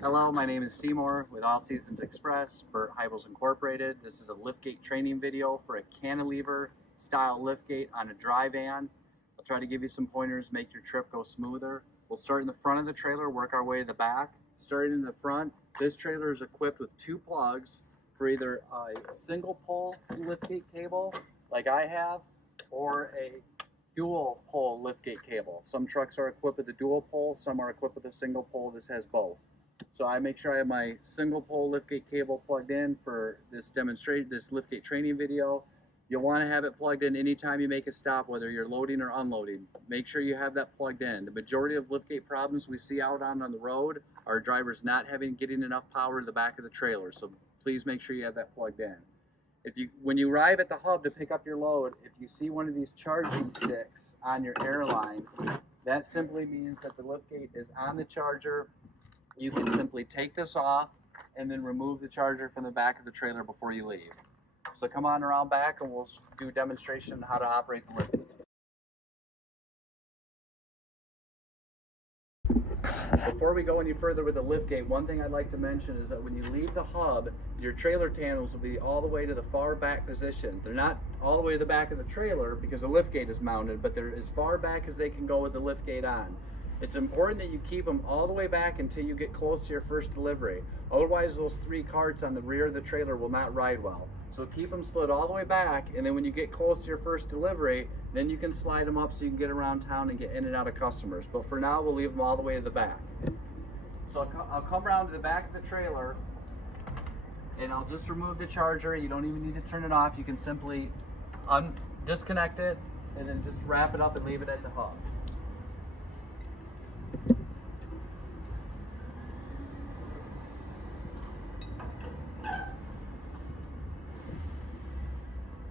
Hello, my name is Seymour with All Seasons Express, Burt Hybels Incorporated. This is a liftgate training video for a cantilever style liftgate on a dry van. I'll try to give you some pointers, make your trip go smoother. We'll start in the front of the trailer, work our way to the back. Starting in the front, this trailer is equipped with 2 plugs for either a single pole liftgate cable like I have, or a dual pole liftgate cable. Some trucks are equipped with a dual pole, some are equipped with a single pole. This has both. So I make sure I have my single pole liftgate cable plugged in for this liftgate training video. You'll want to have it plugged in anytime you make a stop, whether you're loading or unloading. Make sure you have that plugged in. The majority of liftgate problems we see out on the road are drivers not getting enough power to the back of the trailer. So please make sure you have that plugged in. When you arrive at the hub to pick up your load, if you see one of these charging sticks on your airline, that simply means that the liftgate is on the charger. You can simply take this off and then remove the charger from the back of the trailer before you leave. So come on around back and we'll do a demonstration on how to operate the liftgate. Before we go any further with the liftgate, one thing I'd like to mention is that when you leave the hub, your trailer tandles will be all the way to the far back position. They're not all the way to the back of the trailer because the liftgate is mounted, but they're as far back as they can go with the liftgate on. It's important that you keep them all the way back until you get close to your first delivery. Otherwise, those 3 carts on the rear of the trailer will not ride well. So keep them slid all the way back, and then when you get close to your first delivery, then you can slide them up so you can get around town and get in and out of customers. But for now, we'll leave them all the way to the back. So I'll come around to the back of the trailer, and I'll just remove the charger. You don't even need to turn it off. You can simply disconnect it, and then just wrap it up and leave it at the hub.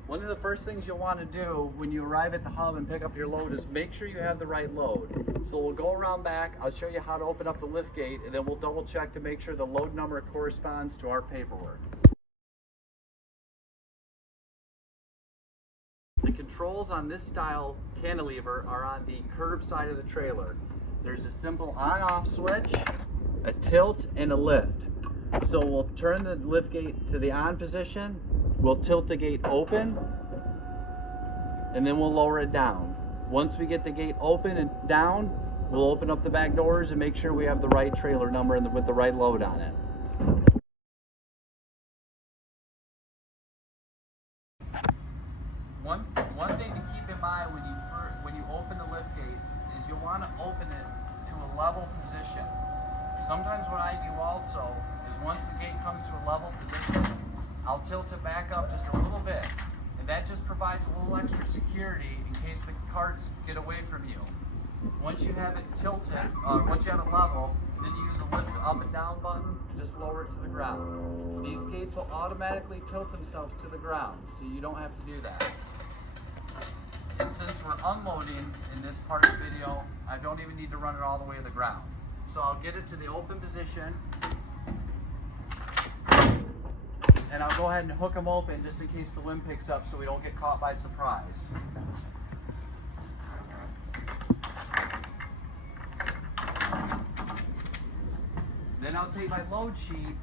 One of the first things you'll want to do when you arrive at the hub and pick up your load is make sure you have the right load. So we'll go around back, I'll show you how to open up the liftgate, and then we'll double check to make sure the load number corresponds to our paperwork. The controls on this style cantilever are on the curb side of the trailer. There's a simple on-off switch, a tilt, and a lift. So we'll turn the liftgate to the on position, we'll tilt the gate open, and then we'll lower it down. Once we get the gate open and down, we'll open up the back doors and make sure we have the right trailer number and with the right load on it. One thing to keep in mind when you open the liftgate is you'll want to open it to a level position. Sometimes what I do also is once the gate comes to a level position, I'll tilt it back up just a little bit. And that just provides a little extra security in case the carts get away from you. Once you have it tilted, once you have it level, then you use a lift up and down button, just lower it to the ground. These gates will automatically tilt themselves to the ground, so you don't have to do that. And since we're unloading in this part of the video, I don't even need to run it all the way to the ground. So I'll get it to the open position, and I'll go ahead and hook them open just in case the wind picks up so we don't get caught by surprise. Then I'll take my load sheet,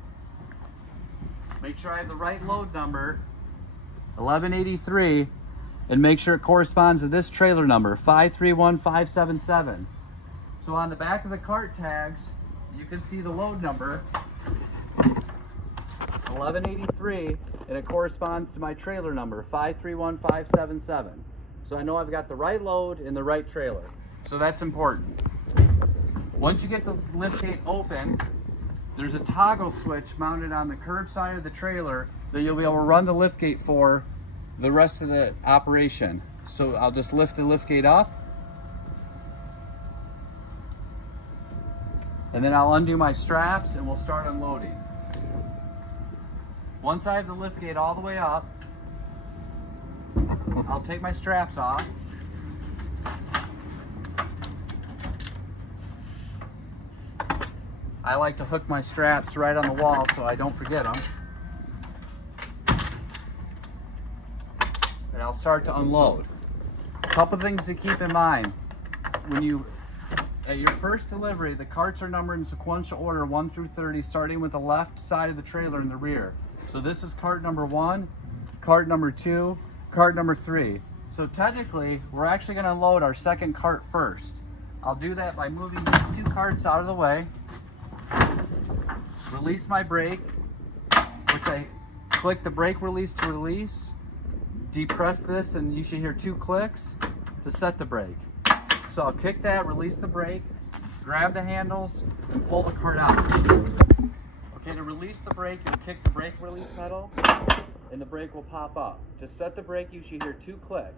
make sure I have the right load number, 1183, and make sure it corresponds to this trailer number, 531577. So on the back of the cart tags, you can see the load number, 1183, and it corresponds to my trailer number, 531577. So I know I've got the right load in the right trailer. So that's important. Once you get the liftgate open, there's a toggle switch mounted on the curb side of the trailer that you'll be able to run the liftgate for the rest of the operation. So I'll just lift the liftgate up, and then I'll undo my straps and we'll start unloading. Once I have the liftgate all the way up, I'll take my straps off. I like to hook my straps right on the wall so I don't forget them. And I'll start to unload. A couple things to keep in mind. When you At your first delivery, the carts are numbered in sequential order 1 through 30, starting with the left side of the trailer in the rear. So this is cart number 1, cart number 2, cart number 3. So technically, we're actually going to load our second cart first. I'll do that by moving these 2 carts out of the way, release my brake, which I click the brake release to release, depress this, and you should hear 2 clicks to set the brake. So I'll kick that, release the brake, grab the handles, and pull the cart out. Okay, to release the brake, you'll kick the brake release pedal, and the brake will pop up. To set the brake, you should hear 2 clicks.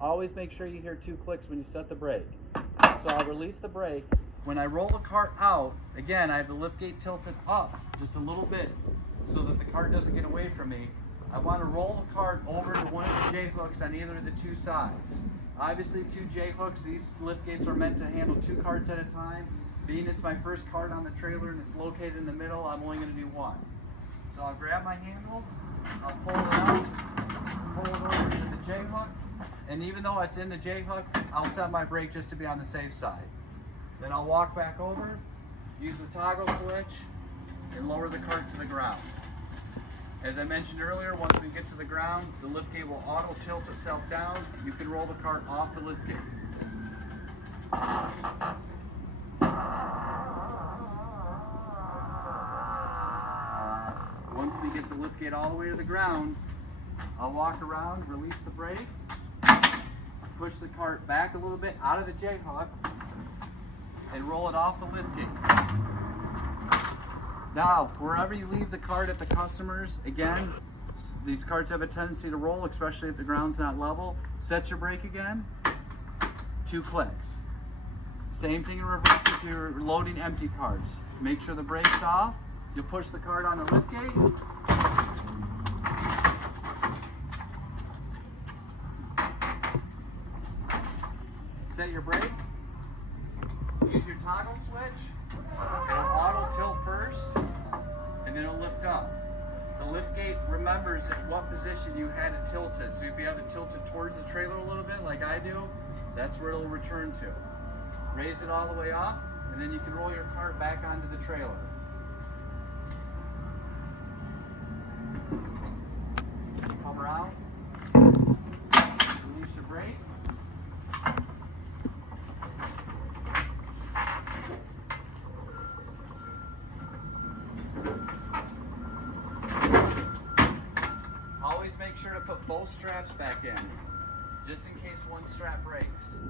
Always make sure you hear 2 clicks when you set the brake. So I'll release the brake. When I roll the cart out, again, I have the liftgate tilted up just a little bit so that the cart doesn't get away from me. I want to roll the cart over to one of the J-hooks on either of the 2 sides. Obviously 2 J-hooks, these liftgates are meant to handle 2 carts at a time. Being it's my first cart on the trailer and it's located in the middle, I'm only going to do 1. So I'll grab my handles, I'll pull it out, pull it over to the J-hook, and even though it's in the J-hook, I'll set my brake just to be on the safe side. Then I'll walk back over, use the toggle switch, and lower the cart to the ground. As I mentioned earlier, once we get to the ground, the liftgate will auto tilt itself down. You can roll the cart off the liftgate. Once we get the liftgate all the way to the ground, I'll walk around, release the brake, push the cart back a little bit out of the J-hook, and roll it off the liftgate. Now, wherever you leave the cart at the customers, again, these carts have a tendency to roll, especially if the ground's not level. Set your brake again, 2 clicks. Same thing in reverse if you're loading empty carts. Make sure the brake's off. You'll push the cart on the liftgate. Set your brake. Use your toggle switch. It'll auto tilt first, and then it'll lift up. The liftgate remembers at what position you had it tilted. So if you have it tilted towards the trailer a little bit, like I do, that's where it'll return to. Raise it all the way up, and then you can roll your cart back onto the trailer. Come around, release your brake. Always make sure to put both straps back in, just in case one strap breaks.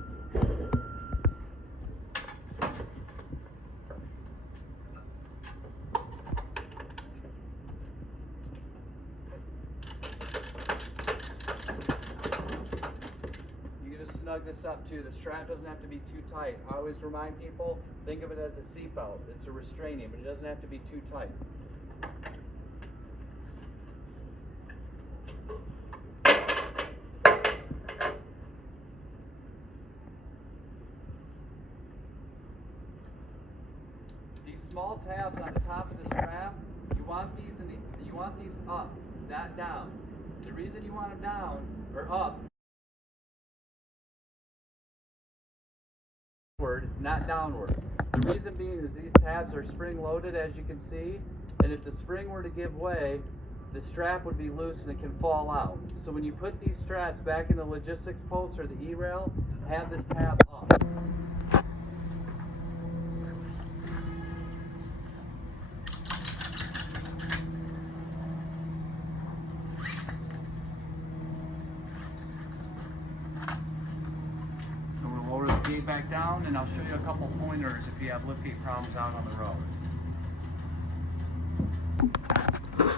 You can snug this up too. The strap doesn't have to be too tight. I always remind people, think of it as a seatbelt. It's a restraining, but it doesn't have to be too tight. Small tabs on the top of the strap, you want these up, not down. The reason you want them down or up, not downward. The reason being is these tabs are spring loaded, as you can see, and if the spring were to give way, the strap would be loose and it can fall out. So when you put these straps back in the logistics post or the E-rail, have this tab up. Back down, and I'll show you a couple pointers if you have liftgate problems out on the road.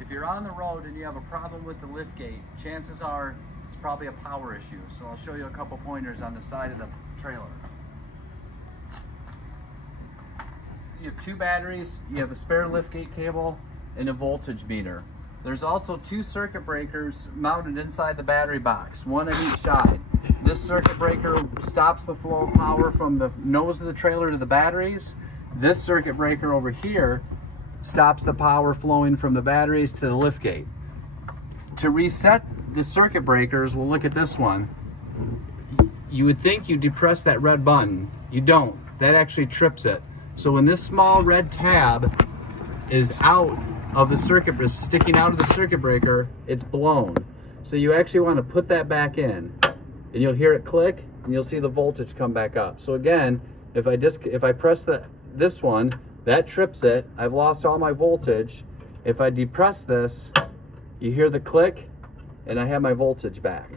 If you're on the road and you have a problem with the liftgate, chances are it's probably a power issue. So I'll show you a couple pointers on the side of the trailer. You have 2 batteries, you have a spare liftgate cable, and a voltage meter. There's also 2 circuit breakers mounted inside the battery box, one on each side. This circuit breaker stops the flow of power from the nose of the trailer to the batteries. This circuit breaker over here stops the power flowing from the batteries to the liftgate. To reset the circuit breakers, we'll look at this one. you would think you depress that red button. You don't. That actually trips it. So when this small red tab is out of the circuit, is sticking out of the circuit breaker, it's blown. So you actually want to put that back in, and you'll hear it click, and you'll see the voltage come back up. So again, if I press this one, that trips it. I've lost all my voltage. If I depress this, you hear the click, and I have my voltage back.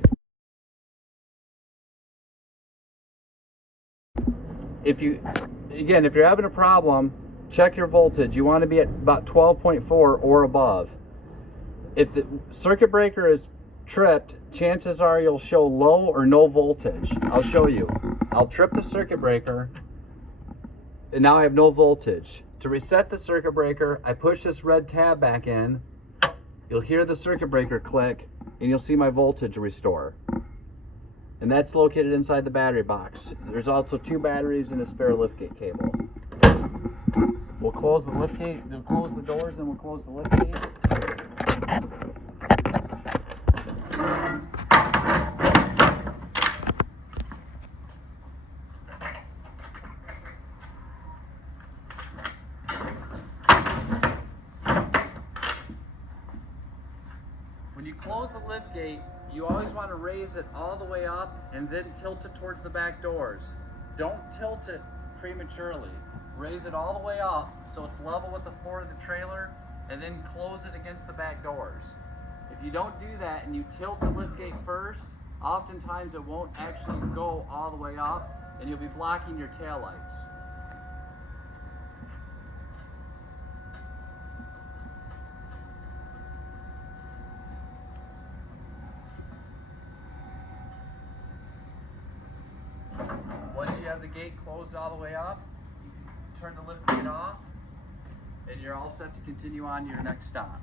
If you're having a problem, check your voltage. You want to be at about 12.4 or above. If the circuit breaker is tripped, chances are you'll show low or no voltage. I'll show you. I'll trip the circuit breaker, and now I have no voltage. To reset the circuit breaker, I push this red tab back in. You'll hear the circuit breaker click, and you'll see my voltage restore. And that's located inside the battery box. There's also 2 batteries and a spare liftgate cable. We'll close the liftgate, we'll close the doors, and we'll close the liftgate. When you close the liftgate, you always want to raise it all the way up and then tilt it towards the back doors. Don't tilt it prematurely. Raise it all the way up so it's level with the floor of the trailer, and then close it against the back doors. If you don't do that and you tilt the liftgate first, oftentimes it won't actually go all the way up, and you'll be blocking your taillights. Once you have the gate closed all the way up, turn the liftgate off, and you're all set to continue on to your next stop.